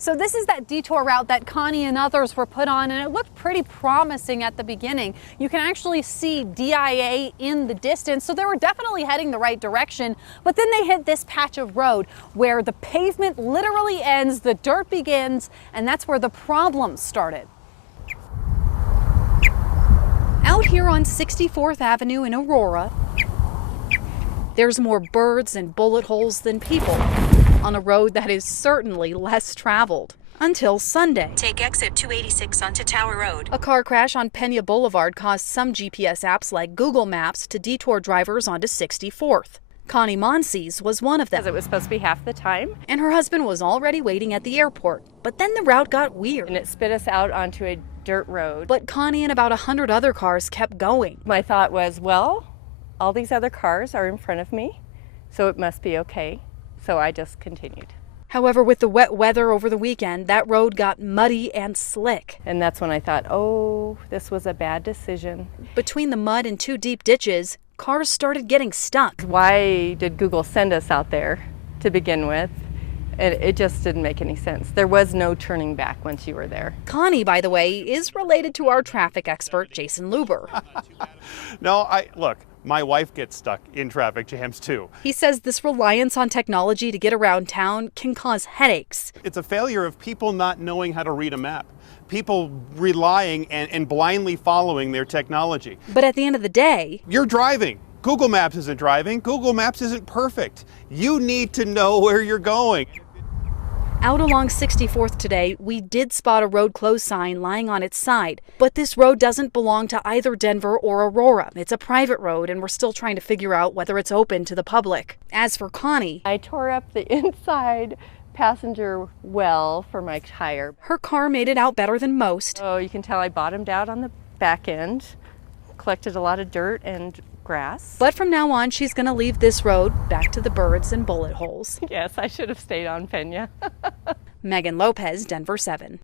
So this is that detour route that Connie and others were put on, and it looked pretty promising at the beginning. You can actually see DIA in the distance, so they were definitely heading the right direction. But then they hit this patch of road where the pavement literally ends, the dirt begins, and that's where the problems started. Out here on 64th Avenue in Aurora, there's more birds and bullet holes than people on a road that is certainly less traveled. Until Sunday. Take exit 286 onto Tower Road. A car crash on Pena Boulevard caused some GPS apps like Google Maps to detour drivers onto 64th. Connie Monsees was one of them. Because it was supposed to be half the time. And her husband was already waiting at the airport. But then the route got weird. And it spit us out onto a dirt road. But Connie and about 100 other cars kept going. My thought was, well, all these other cars are in front of me, so it must be okay. So I just continued. However, with the wet weather over the weekend, that road got muddy and slick. And that's when I thought, oh, this was a bad decision. Between the mud and two deep ditches, cars started getting stuck. Why did Google send us out there to begin with? It just didn't make any sense. There was no turning back once you were there. Connie, by the way, is related to our traffic expert, Jason Luber. No, look, my wife gets stuck in traffic jams too. He says this reliance on technology to get around town can cause headaches. It's a failure of people not knowing how to read a map. People relying and blindly following their technology. But at the end of the day, you're driving. Google Maps isn't driving. Google Maps isn't perfect. You need to know where you're going. Out along 64th today, we did spot a road closed sign lying on its side. But this road doesn't belong to either Denver or Aurora. It's a private road, and we're still trying to figure out whether it's open to the public. As for Connie, I tore up the inside passenger well for my tire. Her car made it out better than most. Oh, you can tell I bottomed out on the back end, collected a lot of dirt and grass. But from now on, she's going to leave this road back to the birds and bullet holes. Yes, I should have stayed on Pena. Megan Lopez, Denver 7.